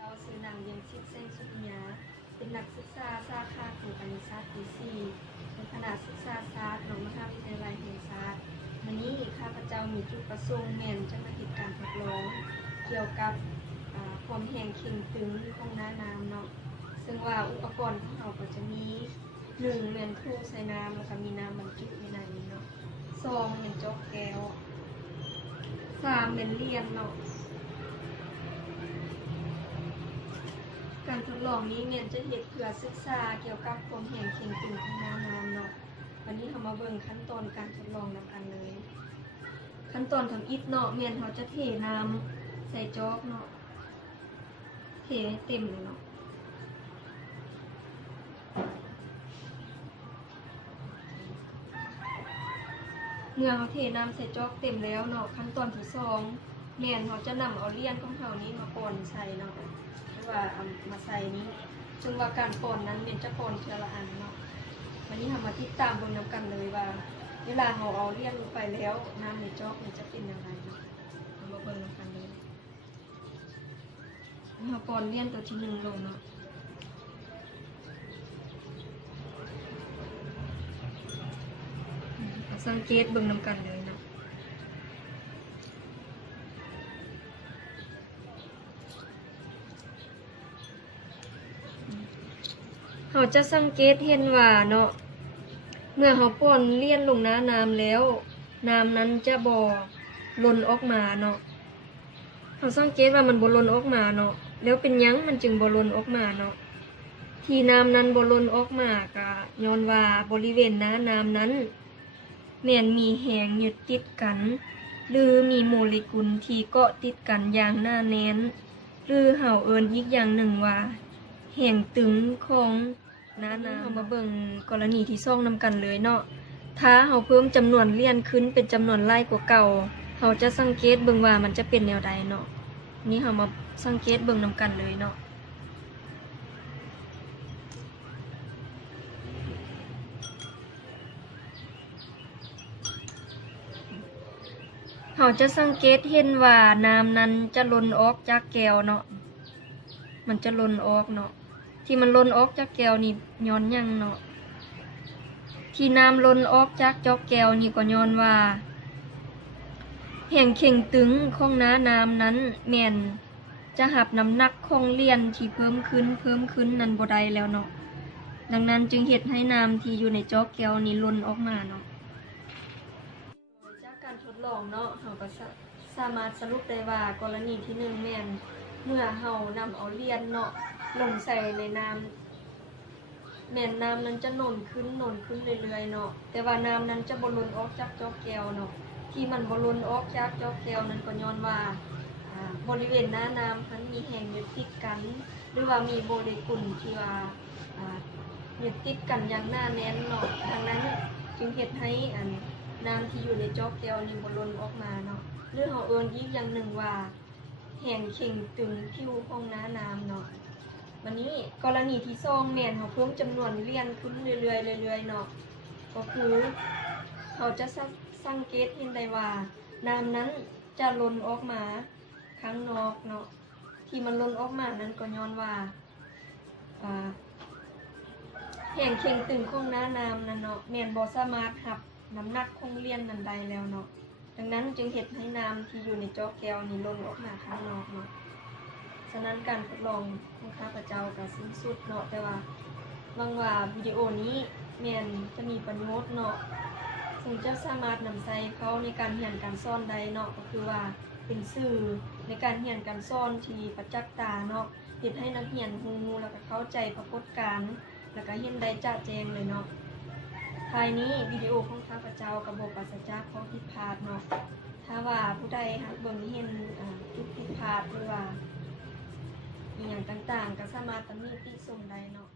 เราซื้อนางเรียนชิดเส้นสุญญาเป็นนักศึกษาสาขาครูคณิตศาสตร์ปี4ในคณะศึกษาศาสตร์ของมหาวิทยาลัยแห่งชาติวันนี้ข้าพเจ้ามีจุดประสงค์แม่นจะมาเห็นการทดลองเกี่ยวกับความแห้งเข่งตึงของน้ำเนาะซึ่งว่าอุปกรณ์ของเราก็จะมี1เหรียญทูใส่น้ำแล้วก็มีน้ำบรรจุอยู่ในนี้เนาะ2เหรียญจอกแก้ว3เป็นเหรียญเนาะการทดลองนี้เนี่ยจะเฮ็ดเพื่อศึกษาเกี่ยวกับความแห้งเข่งตึงของน้ำเนาะวันนี้เรามาเบิ่งขั้นตอนการทดลองนำกันเลยขั้นตอนทำอิฐเนาะเมียนเขาจะเทน้ำใส่จอกเนาะเทให้เต็มเลยเนาะเมื่อเขาเทน้ำใส่จอกเต็มแล้วเนาะขั้นตอนที่2เมียนเขาจะนำเอาเหรียญของเขานี้มาป่นใส่เนาะหรือว่าเอามาใส่นี้ซึ่งว่าการป่นนั้นเมียนจะป่นเชื้อละอันเนาะวันนี้เรามาติดตามเบิ่งนำกันเลยว่าเวลาเราเอาเหรียญลงไปแล้วน้ำในจอกมันจะเป็นยังไงเนาะมาเบิ่งนำกันเลยเราป่นเหรียญตัวที่1ลงเนาะสังเกตเบิ่งนำกันเลยเนาะเราจะสังเกตเห็นว่าเนาะเมื่อเราป้อนเหรียญลงน้ำแล้วน้ำนั้นจะบ่ล้นออกมาเนาะเราสังเกตว่ามันบ่ล้นออกมาเนาะแล้วเป็นหยังมันจึงบ่ล้นออกมาเนาะที่น้ำนั้นบ่ล้นออกมาก็ย้อนว่าบริเวณน้ำนั้นแม่นมีแหงยึดติดกันหรือมีโมเลกุลที่เกาะติดกันอย่างหนาแน่นหรือเฮาเอิ้นอีกอย่างหนึ่งว่าแหงตึงของน้ำเฮามาเบิ่งกรณีที่2นำกันเลยเนาะถ้าเฮาเพิ่มจำนวนเหรียญขึ้นเป็นจำนวนหลายกว่าเก่าเฮาจะสังเกตเบิ่งว่ามันจะเป็นแนวใดเนาะนี่เฮามาสังเกตเบิ่งนำกันเลยเนาะเราจะสังเกตเห็นว่าน้ำนั้นจะล้นออกจากแก้วเนาะมันจะล้นออกเนาะที่มันล้นออกจากแก้วนี่ย้อนหยังเนาะที่น้ำล้นออกจากจอกแก้วนี่ก็ย้อนว่าแห่งเข่งตึงของน้ำนั้นแม่นจะหับน้ำหนักของเหรียญที่เพิ่มขึ้นนั้นบ่ได้แล้วเนาะดังนั้นจึงเฮ็ดให้น้ำที่อยู่ในจอกแก้วนี้ล้นออกมาเนาะการทดลองเนาะเราก็สามารถสรุปได้ว่ากรณีที่1แม่นเมื่อเรานำเอาเหรียญเนาะลงใส่ในน้ำแม่นน้ำนั้นจะหน่นขึ้นเรื่อยๆเนาะแต่ว่าน้ำนั้นจะบ่ล้นออกจากจอกแก้วเนาะที่มันบ่ล้นออกจากจอกแก้วนั้นก็ย้อนว่าบริเวณหน้าน้ำนั้นมีแห่งยึดติดกันหรือว่ามีโมเลกุลที่ว่ายึดติดกันอย่างหนาแน่นเนาะดังนั้นจึงเฮ็ดให้น้ำที่อยู่ในจอกแก้วนี่บ่ล้นออกมาเนาะหรือเราเอิ้นอีกอย่างหนึ่งว่าแห้งเข่งตึงผิวของน้ำเนาะวันนี้กรณีที่2แม่นเราเพิ่มจำนวนเหรียญขึ้นเรื่อยๆเนาะก็คือเขาจะสังเกตเห็นได้ว่าน้ำนั้นจะล้นออกมาข้างนอกเนาะที่มันล้นออกมานั้นก็ย้อนว่าแห้งเข่งตึงของน้ำนั้นเนาะแม่นบ่สามารถรับน้ำหนักของเหรียญนั้นได้แล้วเนาะดังนั้นจึงเฮ็ดให้น้ำที่อยู่ในจอกแก้วนี้ล้นออกมาข้างนอกเนาะฉะนั้นการทดลองของข้าพเจ้าก็สิ้นสุดเนาะแต่ว่าหวังว่าวิดีโอนี้แม่นจะมีประโยชน์เนาะซึ่งจะสามารถนำใช้เขาในการเรียนการสอนได้เนาะก็คือว่าเป็นสื่อในการเรียนการสอนที่ประจักษ์ตาเนาะเฮ็ดให้นักเรียนรู้แล้วก็เข้าใจปรากฏการณ์แล้วก็เห็นได้ชัดเจนเลยเนาะท้ายนี้วิดีโอของข้าพเจ้าก็บ่ปราศจากข้อผิดพลาดเนาะถ้าว่าผู้ใดเบิ่งเห็นจุดผิดพลาดหรือว่าอย่างต่างๆก็สามารถตำหนิติชมได้เนาะ